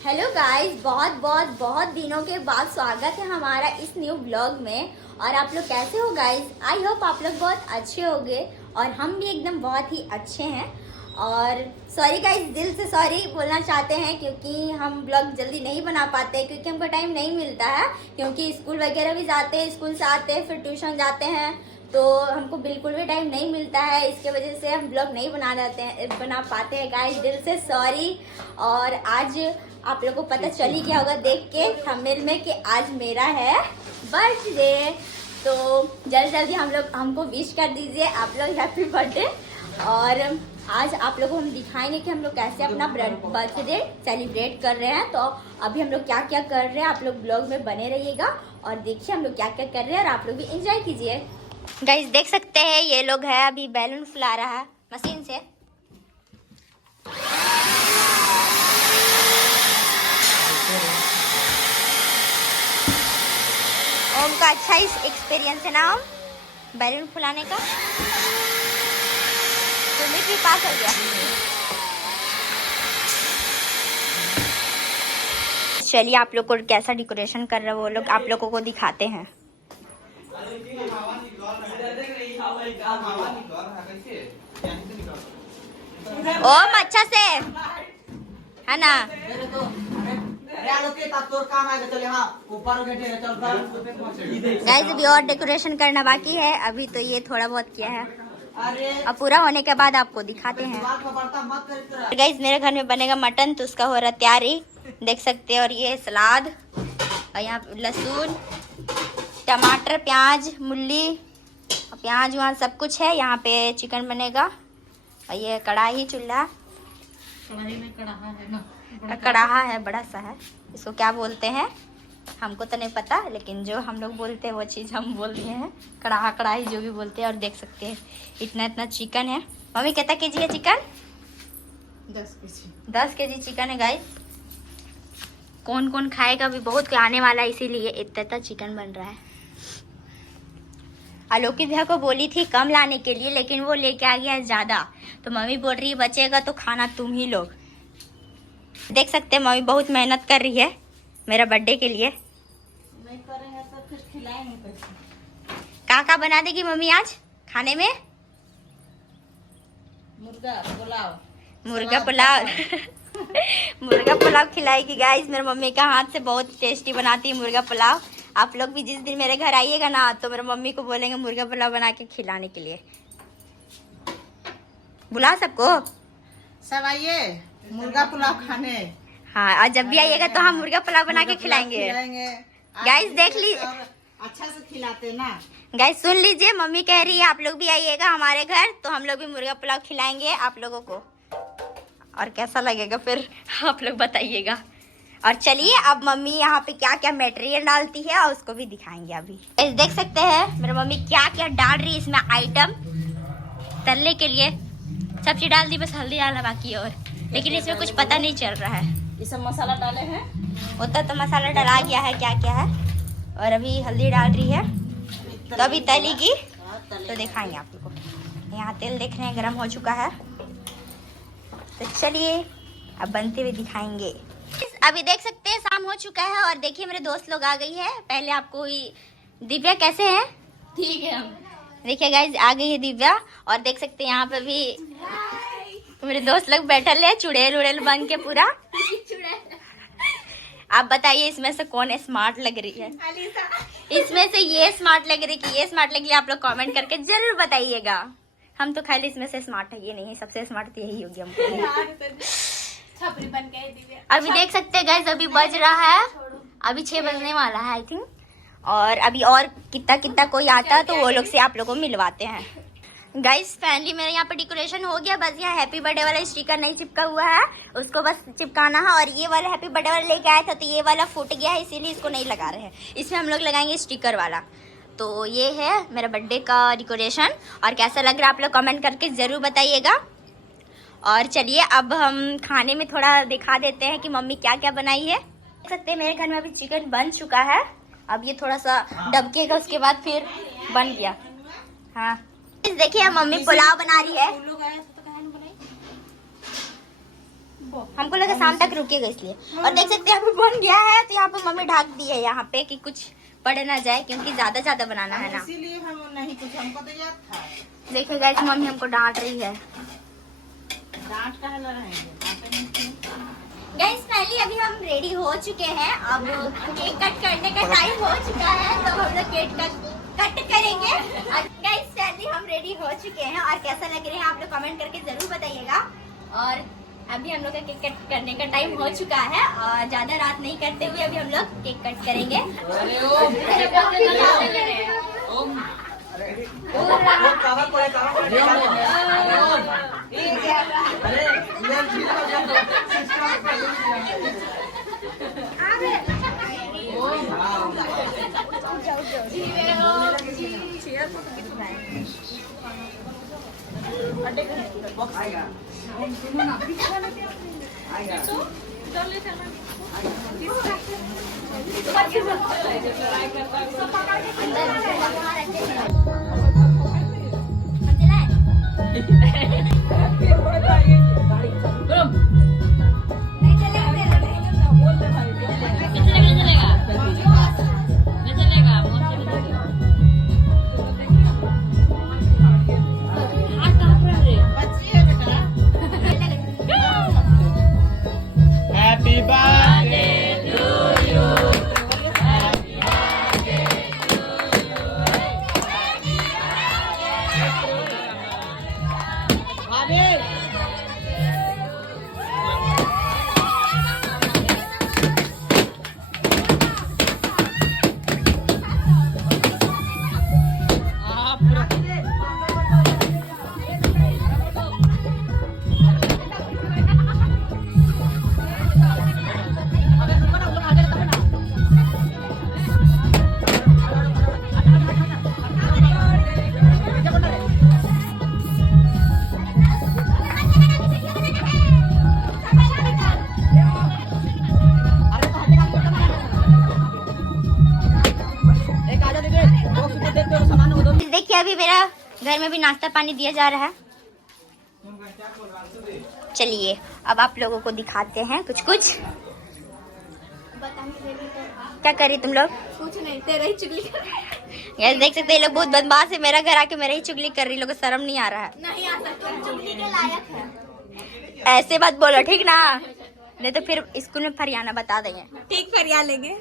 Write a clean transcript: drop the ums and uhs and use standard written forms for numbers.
Hello guys, बहुत बहुत बहुत दिनों के बाद स्वागत है हमारा इस न्यू ब्लॉग में। और आप लोग कैसे हो गाइस? आई होप आप लोग बहुत अच्छे होंगे और हम भी एकदम बहुत ही अच्छे हैं। और सॉरी गाइस, दिल से सॉरी बोलना चाहते हैं क्योंकि हम ब्लॉग जल्दी नहीं बना पाते क्योंकि हमको टाइम नहीं मिलता है, क्योंकि स्कूल वगैरह भी जाते हैं, स्कूल से आते हैं फिर ट्यूशन जाते हैं, तो हमको बिल्कुल भी टाइम नहीं मिलता है। इसके वजह से हम ब्लॉग नहीं बना पाते हैं गाइस, दिल से सॉरी। और आज आप लोगों को पता चल ही गया होगा देख के थंबनेल में कि आज मेरा है बर्थडे, तो जल्दी हमको विश कर दीजिए आप लोग हैप्पी बर्थडे। और आज आप लोगों को हम दिखाएंगे कि हम लोग कैसे अपना बर्थडे सेलिब्रेट कर रहे हैं। तो अभी हम लोग क्या क्या कर रहे हैं, आप लोग ब्लॉग में बने रहिएगा और देखिए हम लोग क्या क्या कर रहे हैं और आप लोग भी एंजॉय कीजिए। गाइस देख सकते हैं ये लोग है अभी बैलून फुला रहा है मशीन से। ओम का अच्छा एक्सपीरियंस है ना ओम बैलून फुलाने का? तुम्हें भी पास हो गया। चलिए आप लोग को कैसा डेकोरेशन कर रहे हैं वो लोग आप लोगों को दिखाते हैं। ओम अच्छा से है ना? गाइस अभी और डेकोरेशन करना बाकी है, अभी तो ये थोड़ा बहुत किया है, अब पूरा होने के बाद आपको दिखाते हैं। गाइस मेरे घर में बनेगा मटन, तो उसका हो रहा तैयारी देख सकते हैं। और ये सलाद और यहाँ लहसुन टमाटर प्याज मूली प्याज वहाँ सब कुछ है। यहाँ पे चिकन बनेगा और ये कढ़ाई चूल्हा कढ़ाहा है बड़ा सा है, इसको क्या बोलते हैं हमको तो नहीं पता, लेकिन जो हम लोग बोलते हैं वो चीज़ हम बोल रहे हैं, कढ़ाहा कढ़ाई जो भी बोलते हैं। और देख सकते हैं इतना चिकन है। मम्मी कितना केजी है चिकन? 10 केजी चिकन है गाइस। कौन कौन खाएगा? अभी बहुत कोई आने वाला है इसीलिए इतना चिकन बन रहा है। आलोकी भैया को बोली थी कम लाने के लिए, लेकिन वो लेके आ गया है ज़्यादा, तो मम्मी बोल रही है बचेगा तो खाना तुम ही लोग। देख सकते हैं मम्मी बहुत मेहनत कर रही है मेरा बर्थडे के लिए। नहीं करेंगे तो फिर खिलाएंगे कैसे? का बना देगी मम्मी आज खाने में? मुर्गा पुलाव मुर्गा पुलाव खिलाएगी गाइस। मेरे मम्मी का हाथ से बहुत टेस्टी बनाती है मुर्गा पुलाव। आप लोग भी जिस दिन मेरे घर आइएगा ना तो मेरे मम्मी को बोलेंगे मुर्गा पुलाव बना के खिलाने के लिए। बुला सबको, सब आइए मुर्गा पुलाव खाने। हाँ और जब भी आइएगा तो हम मुर्गा पुलाव बना के खिलाएंगे। गाइस देख लीजिए, अच्छा से खिलाते ना। गाइस सुन लीजिए, मम्मी कह रही है आप लोग भी आइएगा हमारे घर तो हम लोग भी मुर्गा पुलाव खिलाएंगे आप लोगों को, और कैसा लगेगा फिर आप लोग बताइएगा। और चलिए अब मम्मी यहाँ पे क्या क्या मटेरियल डालती है और उसको भी दिखाएंगे। अभी देख सकते हैं मेरे मम्मी क्या क्या डाल रही है इसमें आइटम तलने के लिए। सब चीज डाल दी, बस हल्दी डालना बाकी है, और लेकिन इसमें कुछ पता नहीं चल रहा है। ये सब मसाला डाले हैं, होता तो मसाला डला गया है क्या क्या है, और अभी हल्दी डाल रही है तो अभी तलेगी तो दिखाएंगे आप लोग को। यहाँ तेल देख रहे हैं गर्म हो चुका है, तो चलिए अब बनते हुए दिखाएंगे। अभी देख सकते हैं शाम हो चुका है और देखिए मेरे दोस्त लोग आ गई है। पहले आपको ही दिव्या कैसे है? ठीक है। देखिए गाइज आ गई है दिव्या, और देख सकते हैं यहाँ पे भी मेरे दोस्त लोग बैठल है चुड़ैल उड़ेल बन के पूरा। आप बताइए इसमें से कौन स्मार्ट लग रही है? इसमें से ये स्मार्ट लग रही कि ये स्मार्ट लग रही है? आप लोग कमेंट करके जरूर बताइएगा। हम तो खाली इसमें से स्मार्ट है, ये नहीं है सबसे स्मार्ट तो यही होगी हमको। अभी देख सकते हैं गाइस अभी बज रहा है, अभी 6 बजने वाला है आई थिंक। और अभी और कितना कोई आता है तो वो लोग से आप लोगों को मिलवाते हैं। गाइस फाइनली मेरे यहाँ पे डेकोरेशन हो गया, बस यहाँ हैप्पी बर्थडे वाला स्टिकर नहीं चिपका हुआ है, उसको बस चिपकाना है। और ये वाला हैप्पी बर्थडे वाला लेके आया था तो ये वाला फूट गया है, इसीलिए इसको नहीं लगा रहे हैं, इसमें हम लोग लगाएंगे स्टिकर वाला। तो ये है मेरा बर्थडे का डेकोरेशन, और कैसा लग रहा है आप लोग कमेंट करके ज़रूर बताइएगा। और चलिए अब हम खाने में थोड़ा दिखा देते हैं कि मम्मी क्या क्या बनाई है। देख सकते हैं मेरे घर में अभी चिकन बन चुका है, अब ये थोड़ा सा डबकेगा उसके बाद फिर बन गया। हाँ देखिए मम्मी पुलाव बना रही है। हमको लगा शाम तक रुकेगा इसलिए। और देख सकते हैं यहाँ पे बन गया है, तो यहाँ पे मम्मी ढक दी है यहाँ पे कि कुछ पड़ ना जाए, क्योंकि ज्यादा बनाना है ना, इसीलिए हम नहीं कुछ, हमको तो याद था। देखिए गाइस मम्मी हमको डांट रही है। डांट कहे ना रहेंगे, डांटे नहीं क्यों? गाइस फाइनली अभी हम रेडी हो चुके हैं, अब केक कट करने का टाइम हो चुका है, तो हम लोग केक कट करेंगे। और गाइस फाइनली हम रेडी हो चुके हैं, और कैसा लग रहे हैं आप लोग कमेंट करके जरूर बताइएगा। और अभी हम लोग का केक कट करने का टाइम हो चुका है, और ज्यादा रात नहीं करते हुए अभी हम लोग केक कट करेंगे। Happy birthday to you. देखिए अभी मेरा घर में भी नाश्ता पानी दिया जा रहा है। चलिए अब आप लोगों को दिखाते हैं कुछ कुछ। क्या कर रही तुम लोग? कुछ नहीं, तेरा ही चुगली यार देख सकते हैं ये लोग बहुत बदमाश है, मेरा घर आके मेरा ही चुगली कर रही, लोगों को शर्म नहीं आ रहा है। नहीं आ सकता, चुगली के लायक है। ऐसे बात बोलो ठीक ना, नहीं तो फिर स्कूल में फरियाना बता देंगे। ठीक फरिया लेंगे।